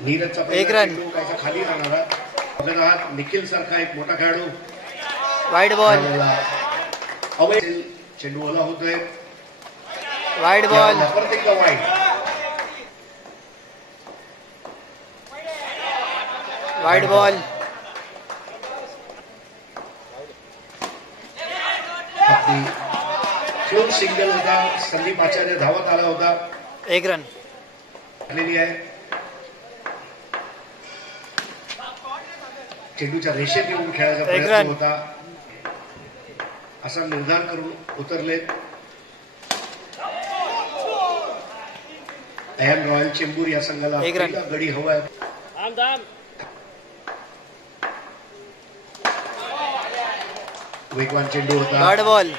नीरजचा एक रन. चेंडू कायचा खाली राहणारा बघा निखिल सारखा एक मोठा खेळाडू. Wide ball. चेंडू ओला होतोय. Wide ball. परत एकदा wide. Wide ball. Floor single होता. संदीप आचार्य धावत आला होता. एक रन आलेली आहे. चेंडूच्या रेषेत येऊन खेळायचा प्रयत्न होता असा निर्धार करून उतरलेत अयन रॉयल चेंबूर या संघाला. गडी हवा आहे. वेगवान चेंडू होता. Hard ball.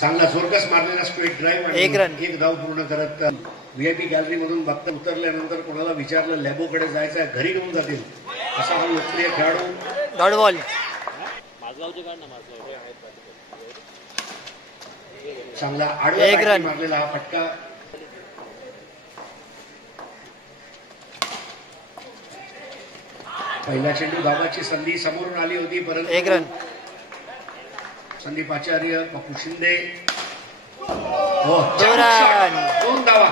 चांगला जोरकस मारलेला स्ट्रेट ड्राईव्ह. एक रन. एक धाव पूर्ण करत व्हीआयपी गॅलरी मधून बघता उतरल्यानंतर कोणाला विचारलं लॅबोकडे जायचं आहे घरी घेऊन जातील असा हा लोकप्रिय खेळाडू. Dot ball. चांगला आडवा मारलेला हा फटका. पहिला चेंडू धावाची संधी समोरून आली होती परंतु एक रन. संदीप आचार्य, बापू शिंदे. दोन धावा.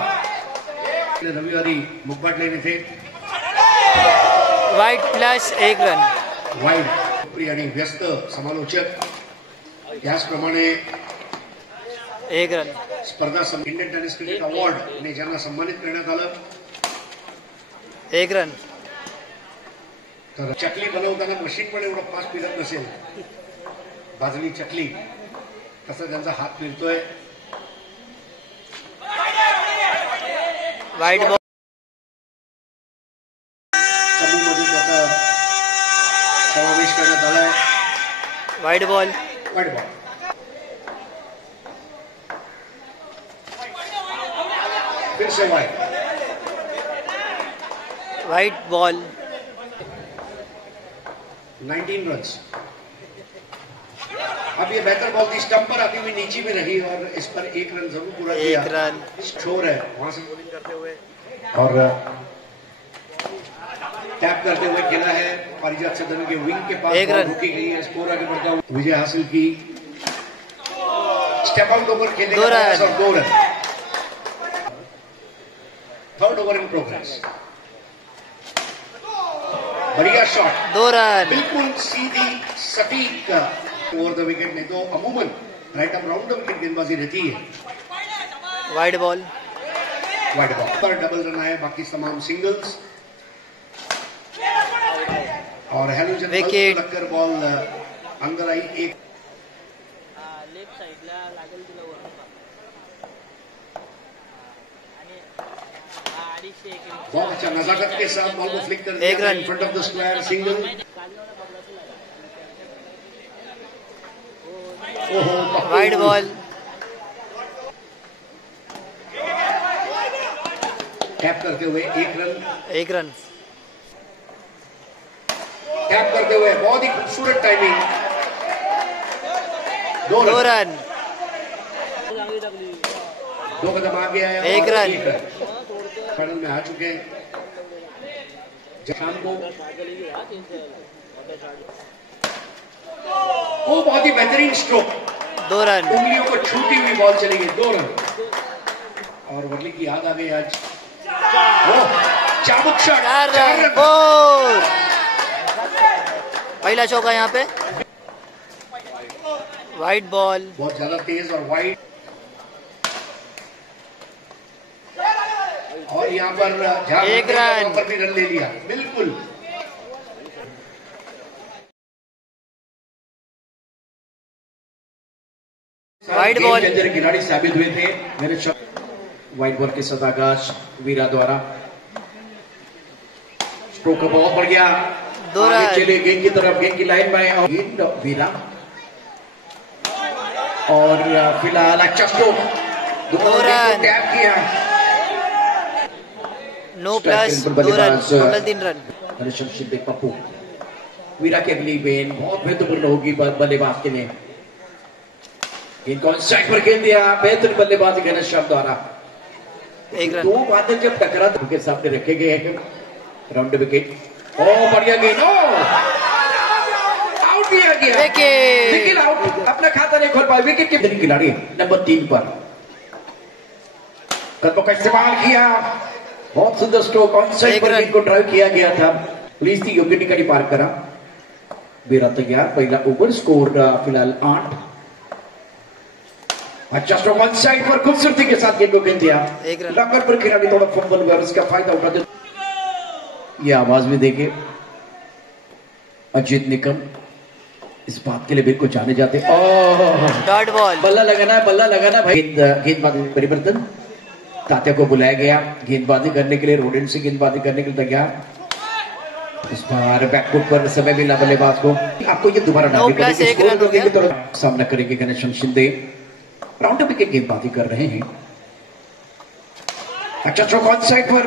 रविवारी मुगपाटलेन येथे वाईड प्लस एक रन. वाईड आणि व्यस्त समालोचक याचप्रमाणे एक रन. स्पर्धा इंडियन टेनिस क्रिकेट अवॉर्ड ने ज्यांना सन्मानित करण्यात आलं. एक रन. तर चकली बनवताना मशीन पण एवढं फास्ट फिरत नसेल. बाजरी चकली तसा त्यांचा हात फिरतोय. Wide ball. समूहमध्ये त्याचा समावेश करण्यात आलाय. Wide ball. Wide ball. फिर से वाइड. Wide ball. 19 रन. अब ये बेहतर बॉल थी. स्टंप पर अभी भी नीचे में रही और इस पर एक रन जरूर पूरा किया. एक रन. शोर है वहां से बॉलिंग करते हुए और टैप करते हुए खेला है. पारिजात सदन के विंग के पास एक रन. रुकी गई है. स्कोर आगे बढ़ता हुआ विजय हासिल की. स्टेप आउट ओवर खेलने का प्रयास और 2 run. Third over in progress. बढ़िया शॉट. 2 रन. बिल्कुल सीधी सटीक ओवर द विकेट में. तो अमूमन right up round the wicket गेंदबाजी रहती है. Wide ball. वाइड बॉल पर डबल रन आए. बाकी तमाम सिंगल्स और हेलोजन विकेट. लक्कर बॉल अंदर आई. एक लेफ्ट साइडला लागेल तुला वरून. बहुत अच्छा नजाकत के साथ बॉल को फ्लिक कर एक दिया run. In front of the square. Single. Wide ball. Tap करते हुए एक रन. एक रन. टैप करते हुए बहुत ही खूबसूरत टाइमिंग. 2 रन. 2 कदम आगे आया. एक रन. फाइनल में आ चुके हैं. शाम को वो बहुत ही बेहतरीन स्ट्रोक. 2 रन. उंगलियों को छूती हुई बॉल चली गई. 2 रन. और वर्ली की याद आ गई आज. चाबुक शॉट. 4 रन. 4. पहला चौका यहाँ पे. Wide ball. बहुत ज्यादा तेज और वाइड. और यहाँ पर एक रन. पर भी रन ले लिया. बिल्कुल. Wide ball. खिलाड़ी साबित हुए थे मेरे शब्द. वाइड बॉल के साथ आकाश वीरा द्वारा स्ट्रोक बहुत बढ़ गया. 2 रन. चले गेंद की तरफ. गेंद की लाइन में और गेंद वीरा और फिलहाल अच्छा स्ट्रोक. 2 रन. टैप किया. No plus. 2 run. Total 3 run. Rishabh Shinde Pappu. Veera की अगली गेंद बहुत महत्वपूर्ण होगी बल्लेबाज के लिए. इनको साइड पर खेल दिया, बेहतरीन बल्लेबाजी घनश्याम द्वारा। एक रन। दो बादल जब टकरा तो उनके सामने रखे गए हैं, राउंड विकेट। ओ बढ़िया गेंद, आउट दिया गया, विकेट आउट। अपना खाता नहीं खोल पाए, विकेट के खिलाड़ी नंबर 3 पर कदमों का इस्तेमाल किया, बहुत सुंदर स्ट्रोक, ऑन साइड पर गेंद को ड्राइव किया गया था, पुलिस की योग्य टिकट पार करा। बेरा तैयार, पहला ओवर, स्कोर फिलहाल 8। अच्छा स्ट्रोक ऑन साइड पर खूबसूरती के साथ गेंद को खेल दिया, लॉकर पर खिलाड़ी थोड़ा फंबल हुआ, उसका फायदा उठाते। ये आवाज भी देखिए, अजीत निकम इस बात के लिए बिल्कुल जाने जाते। डॉट बॉल, बल्ला लगाना भाई। गेंदबाजी परिवर्तन, तात्या को बुलाया गया गेंदबाजी करने के लिए, रोडेंट से गेंदबाजी करने के लिए तैयार। इस बार बैकफुट पर समय मिला बल्लेबाज को। आपको ये दोबारा डालनी पड़ेगी, तो सामना करेंगे घनश्याम शिंदे। राउंड विकेट गेंदबाजी कर रहे हैं। अच्छा स्ट्रोक ऑन साइड पर,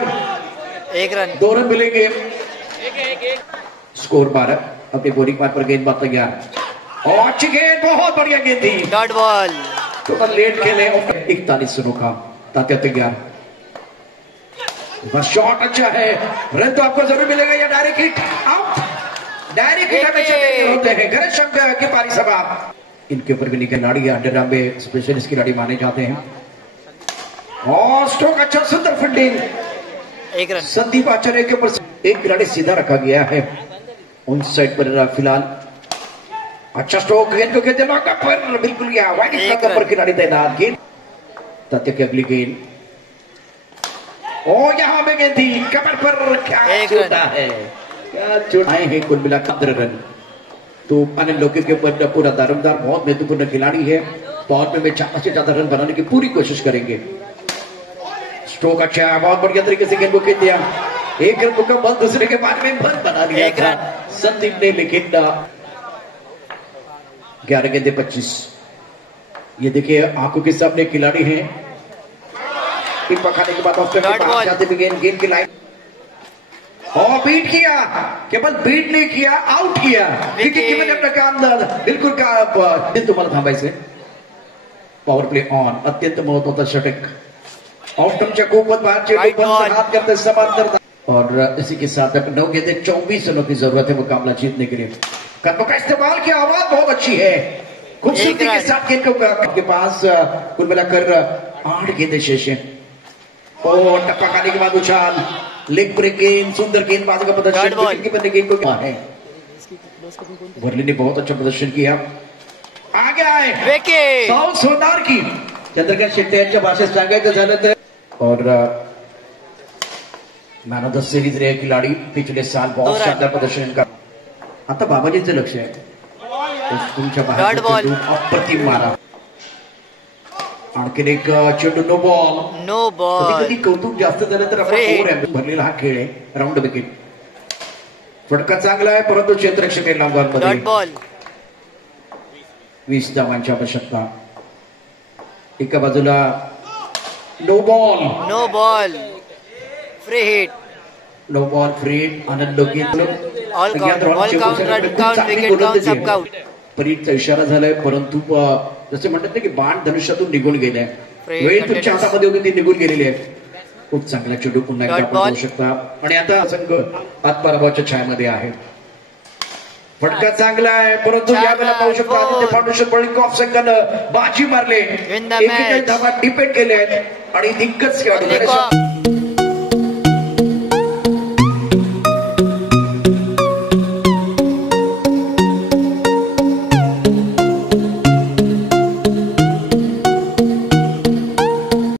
1 रन। 2 रन मिलेंगे, स्कोर 12। अपने बोरिंग पार पर गेंदबाज तैयार, और अच्छी गेंद, बहुत बढ़िया गेंद थी, डॉट बॉल। टोटल लेट खेले, 41 रनों का। तात्या तैयार, बस शॉट अच्छा है, रन तो आपको जरूर मिलेगा, या direct hit out. Direct hit हमेशा होते हैं। घनश्याम की पारी समाप्त। इनके ऊपर भी निकल खिलाड़ी अंडरआर्म में स्पेशलिस्ट खिलाड़ी माने जाते हैं। और स्ट्रोक अच्छा, सुंदर फील्डिंग, 1 रन। संदीप आचार्य के ऊपर एक खिलाड़ी सीधा रखा गया है, उन साइड पर फिलहाल। अच्छा स्ट्रोक, गेंद को खेलते लॉकअप पर, बिल्कुल गया वाइड लॉकअप पर खिलाड़ी तैनात। गेंद तात्या की अगली गेंद, ओ यहाँ पे गेंद थी, कमर पर, क्या चोटा है, क्या चोट आए हैं। कुल मिलाकर 15 रन। तो अनिल लोके के ऊपर पूरा दारोमदार, बहुत महत्वपूर्ण खिलाड़ी है, पावर में 4 से ज्यादा रन बनाने की पूरी कोशिश करेंगे। स्ट्रोक अच्छा, बहुत बढ़िया तरीके से गेंद को खेल दिया, 1 रन मुकम्मल, दूसरे के बाद में बंद बना लिया था संदीप ने, लेकिन 11 गेंदे 25। ये देखिए आंखों के सामने खिलाड़ी हैं, पकाने के बाद जाते हुए गेंद की लाइन, और बीट किया, केवल बीट नहीं किया, आउट किया, विकेट कीपर ने अपना काम बिल्कुल का तुम्हारा था। वैसे पावर प्ले ऑन, अत्यंत महत्वपूर्ण षटक, ऑफ हाथ करते समांतर, और इसी के साथ 9 गेंदे 24 रनों की जरूरत है मुकाबला जीतने के लिए। कदमों का इस्तेमाल किया, आवाज बहुत अच्छी है, खूबसूरती के साथ गेंद को आपके पास कुल मिलाकर 8 गेंदे शेष है। और टप्पा खाने के बाद उछाल, लेग ब्रेक गेंद, सुंदर गेंदबाजी का प्रदर्शन, गेंद को क्या है। वर्ली ने बहुत अच्छा प्रदर्शन किया, आगे आए विकेट, सोनार की चंद्रकांत शेट्टी यांच्या भाषेत सांगायचं झालं तर। और मॅन ऑफ द सिरीज रहे खिलाड़ी, पिछले साल बहुत शानदार प्रदर्शन का। आता बाबाजींचं लक्ष आहे, तुमच्या बाहेर अप्रतिम मारा, आणखीन एक चेंडू, नो बॉल। कधी कौतुक जास्त झालं तर आपण भरलेला हा खेळ आहे। राऊंड विकेट, फटका चांगला आहे, परंतु क्षेत्ररक्षक आहे लांबमध्ये। 20 धावांची आवश्यकता, एका बाजूला no ball, free hit, no ball free hit, Anand Loki परीटचा इशारा झालाय, परंतु जसे म्हणतात ना की बाण धनुष्यातून निघून गेलाय, वेळ तुमच्या हातामध्ये होती ती निघून गेलेली आहे। खूप चांगला चेंडू पुन्हा एकदा आपण पाहू शकता, आणि आता संघ आत्मपराभवाच्या छायामध्ये आहे। फटका चांगला आहे, परंतु यावेळेला पाहू शकता आदित्य फाउंडेशन बळीकॉफ संघानं बाजी मारले, 41 धावा डिपेंड केले आहेत, आणि दिग्गज खेळाडू